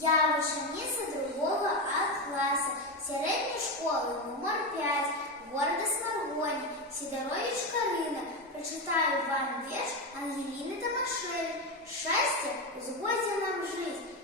Я учениця 2 А класу середньої школи номер 5 города Сморгоні, Сидорович Карина. Прочитаю вам вірш Ангеліни Томашевич «Щастя, узгодя нам жить».